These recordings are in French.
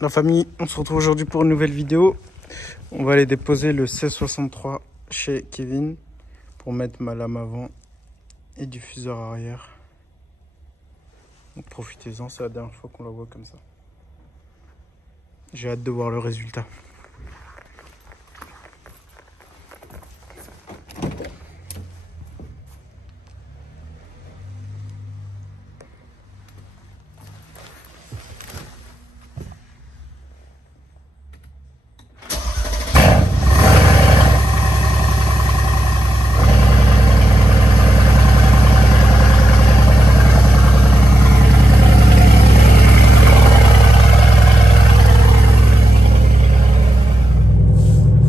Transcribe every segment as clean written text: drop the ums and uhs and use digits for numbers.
La famille, on se retrouve aujourd'hui pour une nouvelle vidéo. On va aller déposer le C63 chez Kevin pour mettre ma lame avant et diffuseur arrière. Donc profitez-en, c'est la dernière fois qu'on la voit comme ça. J'ai hâte de voir le résultat.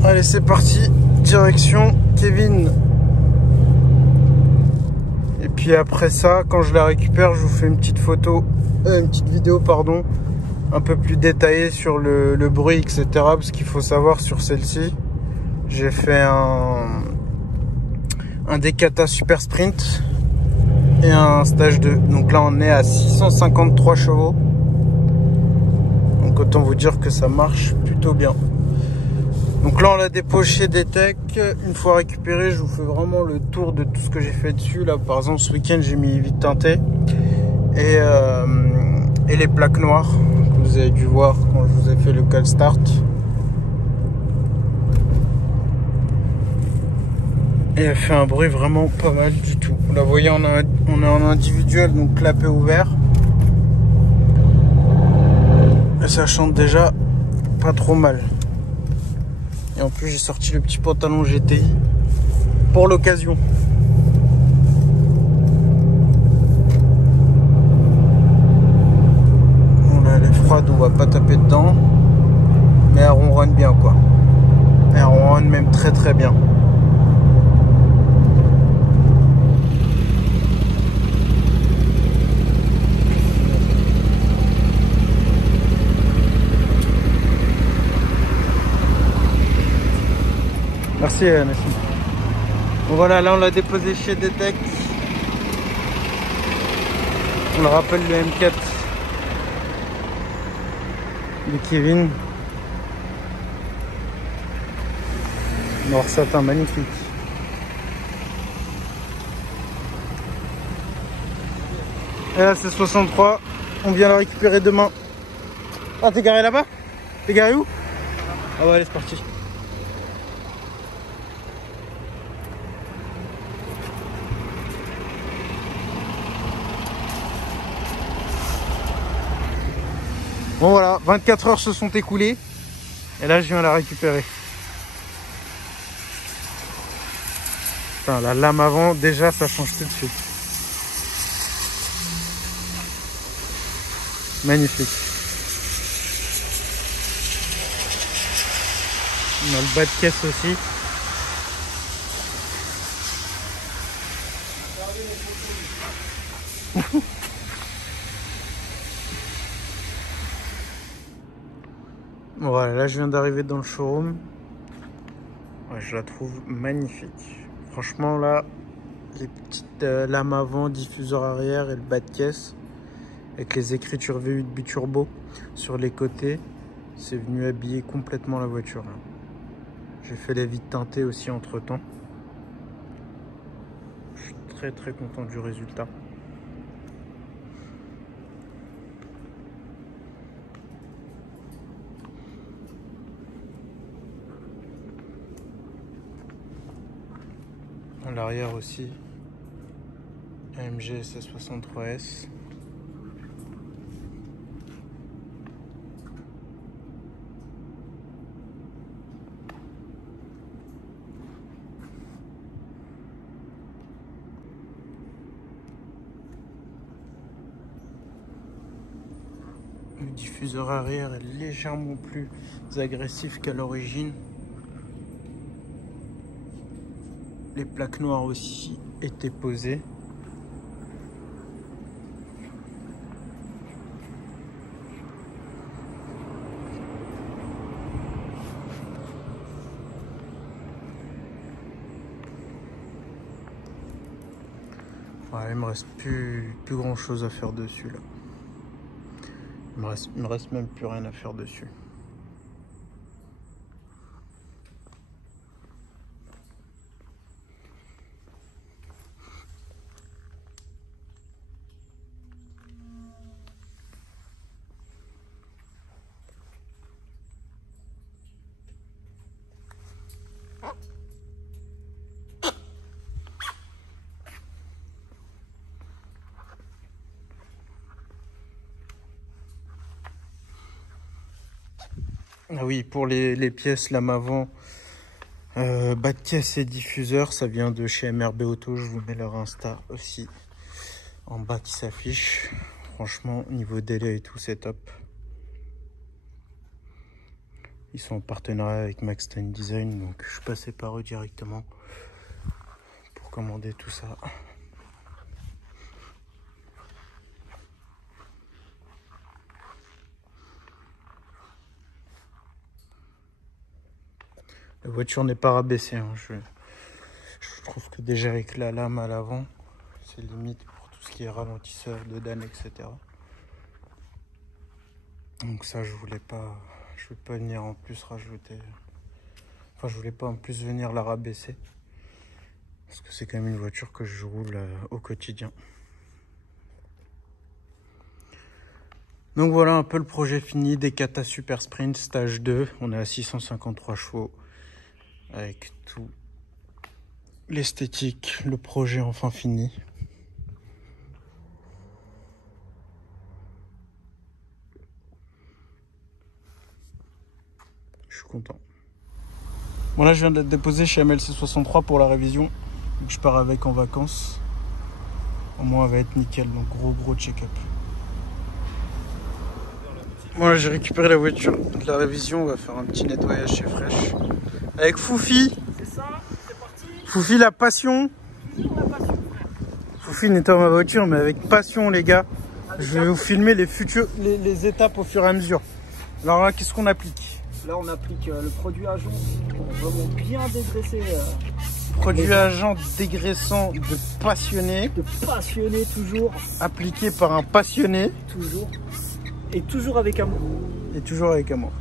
Allez, c'est parti, direction Kevin. Et puis après ça, quand je la récupère, je vous fais une petite vidéo, pardon, un peu plus détaillée sur le bruit, etc. Parce qu'il faut savoir sur celle-ci, j'ai fait un Dekata Super Sprint et un stage 2. Donc là, on est à 653 chevaux. Donc autant vous dire que ça marche plutôt bien. Donc là, on l'a déposé chez Detec. Une fois récupéré, je vous fais vraiment le tour de tout ce que j'ai fait dessus. Là, par exemple, ce week-end, j'ai mis vite teinté et les plaques noires que vous avez dû voir quand je vous ai fait le call start. Et elle fait un bruit vraiment pas mal du tout. Là, vous voyez, on est en individuel, donc clapet ouvert. Et ça chante déjà pas trop mal. Et en plus, j'ai sorti le petit pantalon GTI pour l'occasion. Bon, là, elle est froide, on va pas taper dedans. Mais elle ronronne bien, quoi. Elle ronronne même très très bien. Merci Nassim. Bon voilà, là on l'a déposé chez Detec. On le rappelle, le M4 de Kevin. Noir satin, magnifique. Et là c'est 63. On vient la récupérer demain. Ah, t'es garé là-bas? T'es garé où? Ah ouais, allez, c'est parti. Bon voilà, 24 heures se sont écoulées et là je viens la récupérer. Putain, la lame avant, déjà ça change tout de suite. Magnifique. On a le bas de caisse aussi. Voilà, là je viens d'arriver dans le showroom. Ouais, je la trouve magnifique. Franchement là, les petites lames avant, diffuseur arrière et le bas de caisse avec les écritures V8 biturbo sur les côtés, c'est venu habiller complètement la voiture. J'ai fait les vitres teintées aussi entre temps. Je suis très très content du résultat. À l'arrière aussi, AMG SS63S. Le diffuseur arrière est légèrement plus agressif qu'à l'origine. Les plaques noires aussi étaient posées. Ouais, il me reste plus grand chose à faire dessus là. Il me reste même plus rien à faire dessus. Ah oui, pour les pièces lame avant, bas de caisse et diffuseur, ça vient de chez MRB Auto. Je vous mets leur Insta aussi en bas qui s'affiche. Franchement, niveau délai et tout, c'est top. Ils sont en partenariat avec Maxstein Design, donc je suis passé par eux directement pour commander tout ça. La voiture n'est pas rabaissée, hein. Je trouve que déjà avec la lame à l'avant, c'est limite pour tout ce qui est ralentisseur, dedans, etc. Donc ça, je voulais pas venir en plus rajouter. Enfin, je voulais pas en plus venir la rabaisser. Parce que c'est quand même une voiture que je roule au quotidien. Donc voilà un peu le projet fini des Kata Super Sprint stage 2. On est à 653 chevaux. Avec tout l'esthétique, le projet enfin fini. Je suis content. Bon là je viens d'être déposé chez MLC63 pour la révision. Donc je pars avec en vacances. Au moins elle va être nickel, donc gros check-up. Bon là j'ai récupéré la voiture de la révision, on va faire un petit nettoyage chez Fresh. Avec Foufi. C'est ça, c'est parti. Foufi la passion. Toujours la passion, frère. Foufi nettoie ma voiture mais avec passion les gars. Je vais vous filmer les étapes au fur et à mesure. Alors là qu'est-ce qu'on applique? Là on applique le produit agent pour vraiment bien dégraisser. Produit agent dégraissant de passionné. De passionné toujours. Appliqué par un passionné. Toujours. Et toujours avec amour. Et toujours avec amour.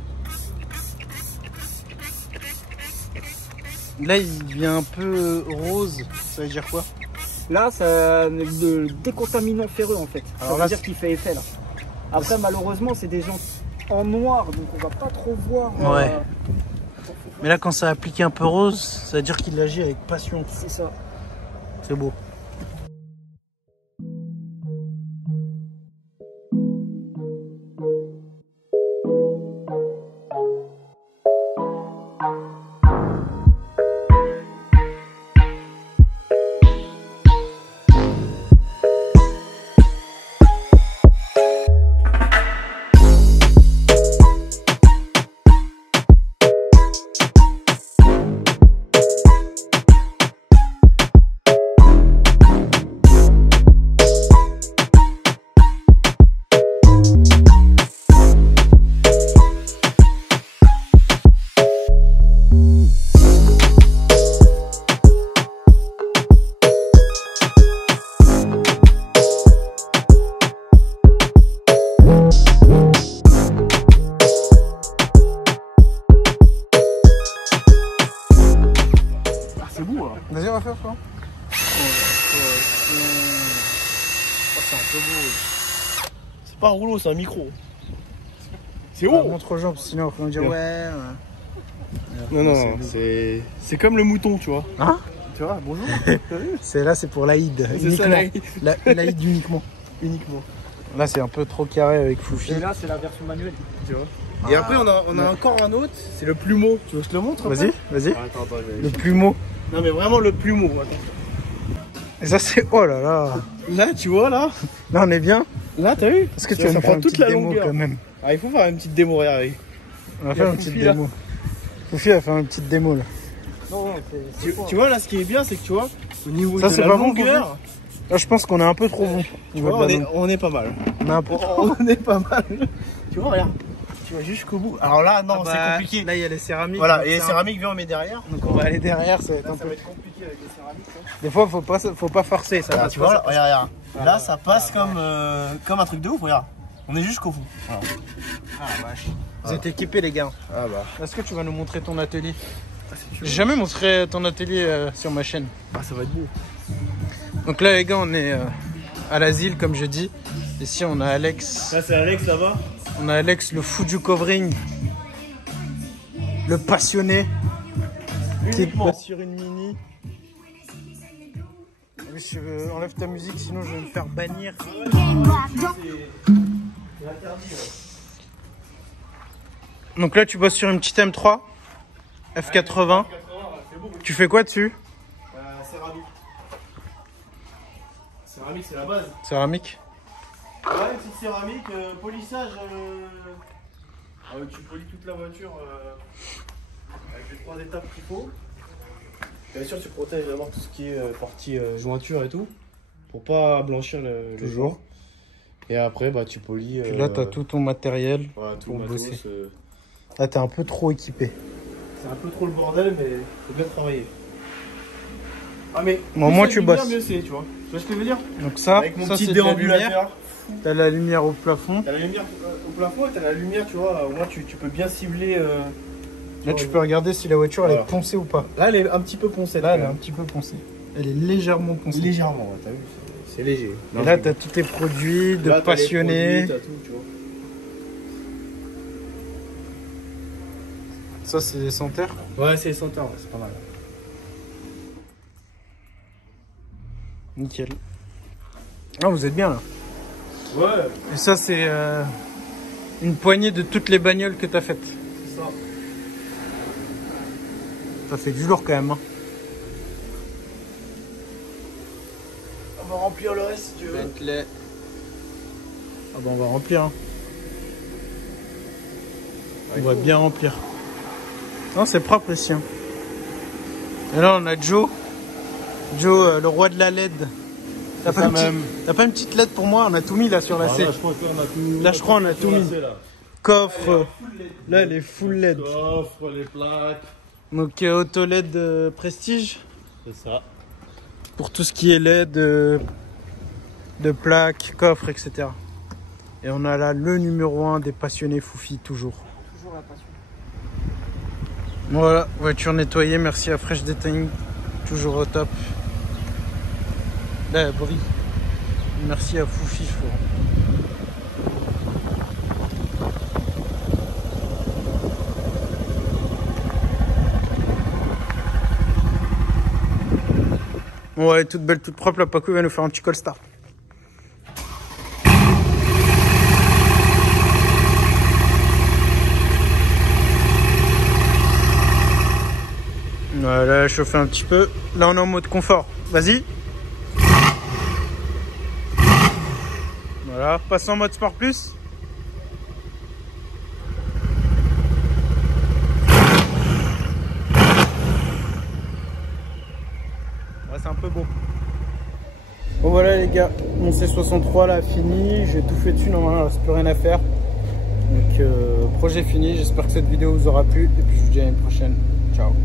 Là il devient un peu rose, ça veut dire quoi? Là c'est le décontaminant ferreux en fait. Alors ça veut dire qu'il fait effet là. Après malheureusement c'est des gens en noir donc on va pas trop voir. Ouais. Mais là quand ça a appliqué un peu rose, ça veut dire qu'il agit avec passion. C'est ça. C'est beau. Vas-y, on va faire quoi? C'est un peu beau. C'est pas un rouleau, c'est un micro. C'est haut. Montre aux gens, sinon après on va dire ouais. Non, c'est comme le mouton, tu vois. Hein? Tu vois, bonjour. C'est pour l'Aïd. C'est ça, l'Aïd. L'Aïd uniquement. Uniquement. Là, c'est un peu trop carré avec Foufi. Et là c'est la version manuelle. Tu vois. Et après, on a encore un autre, c'est le plumeau. Tu veux que je te le montre? Vas-y. Attends, Le plumeau. Non, mais vraiment le plumeau. Attends. Et ça, c'est. Oh là là. Là, tu vois, là. Là, on est bien. Là, t'as vu? Est-ce que tu vois, vas ça me faire prend une toute petite la démo longueur quand même? Ah, il faut faire une petite démo, regarde. On va faire une petite démo. Foufi va faire une petite démo là. Non, Tu vois, là, ce qui est bien, c'est que tu vois, au niveau Ça, de c'est la pas bon, longueur, là, je pense qu'on est un peu trop bon. tu vois, on est pas mal. On est un peu trop. On est pas mal. Tu vois, regarde. Tu vois jusqu'au bout. Alors là, non, c'est compliqué. Là, il y a les céramiques. Voilà, et les céramiques, viens, on met derrière. Donc, on va aller derrière. Ça va être un Ça peu. va être compliqué avec les céramiques. Des fois, faut pas forcer. Ça Regarde, passe tu pas, vois, ça passe. regarde. Là, ça passe comme un truc de ouf, regarde. On est jusqu'au fond. Voilà. Ah vache. Vous êtes équipés les gars. Ah bah. Est-ce que tu vas nous montrer ton atelier? J'ai jamais montré ton atelier sur ma chaîne. Ah, ça va être beau. Donc là les gars, on est à l'asile comme je dis. Ici on a Alex. Là c'est Alex, ça va? On a Alex, le fou du covering. Le passionné. Qui est sur une mini. Enlève ta musique sinon je vais me faire bannir. Donc là tu bosses sur une petite M3 F80. Tu fais quoi dessus? Céramique. Céramique c'est la base. Céramique. Ouais, une petite céramique, polissage. Tu polis toute la voiture avec les 3 étapes qu'il faut. Bien sûr, tu protèges d'abord tout ce qui est partie jointure et tout, pour pas blanchir le Toujours. joint. Et après, bah, tu polis. Puis là, tu as tout ton matériel tout pour le bosser. matos, Là, tu es un peu trop équipé. C'est un peu trop le bordel, mais faut bien travailler. Ah, mais Bon, moi, tu bosses. Mieux c'est, tu vois. Tu vois ce que je veux dire? Donc, ça, avec mon petit c'est déambulateur. Tu as la lumière au plafond. T'as la lumière au plafond et t'as la lumière, tu vois. Au moins, tu peux bien cibler. Là, tu peux regarder si la voiture elle est poncée ou pas. Là, elle est un petit peu poncée. Là, elle est un petit peu poncée. Elle est légèrement poncée. Légèrement, ouais, t'as vu? C'est léger. Et là, tu as tous tes produits de passionnés. T'as tout, tu vois. Ça, c'est des senteurs. Ouais, c'est les senteurs, ouais, c'est pas mal. Nickel. Ah, vous êtes bien là. Ouais. Et ça, c'est une poignée de toutes les bagnoles que tu as faites. C'est ça. Ça fait du lourd quand même. Hein. On va remplir le reste si tu veux. Bentley. Ah bah on va remplir. Hein. On va bien remplir. Non, c'est propre ici. Hein. Et là, on a Joe. Joe, le roi de la LED. T'as pas une petite LED pour moi? On a tout mis là sur la C. Là, je crois qu'on a tout mis. Coffre. Là, elle est full LED. Coffre, les plaques. Donc, auto LED Prestige. C'est ça. Pour tout ce qui est LED, de plaques, coffre, etc. Et on a là le numéro 1 des passionnés Foufi, toujours. Toujours la passion. Voilà, voiture nettoyée, merci à Fresh Detailing, toujours au top. Là, elle brille. Merci à Foufi. Ouais, toute belle, toute propre, la Paco va nous faire un petit call start. Voilà, chauffer un petit peu. Là, on est en mode confort. Vas-y. Voilà, passe en mode sport plus. Ouais, c'est un peu beau. Bon voilà les gars, mon C63 là fini. J'ai tout fait dessus, normalement il ne reste plus rien à faire. Donc projet fini, j'espère que cette vidéo vous aura plu. Et puis je vous dis à une prochaine. Ciao.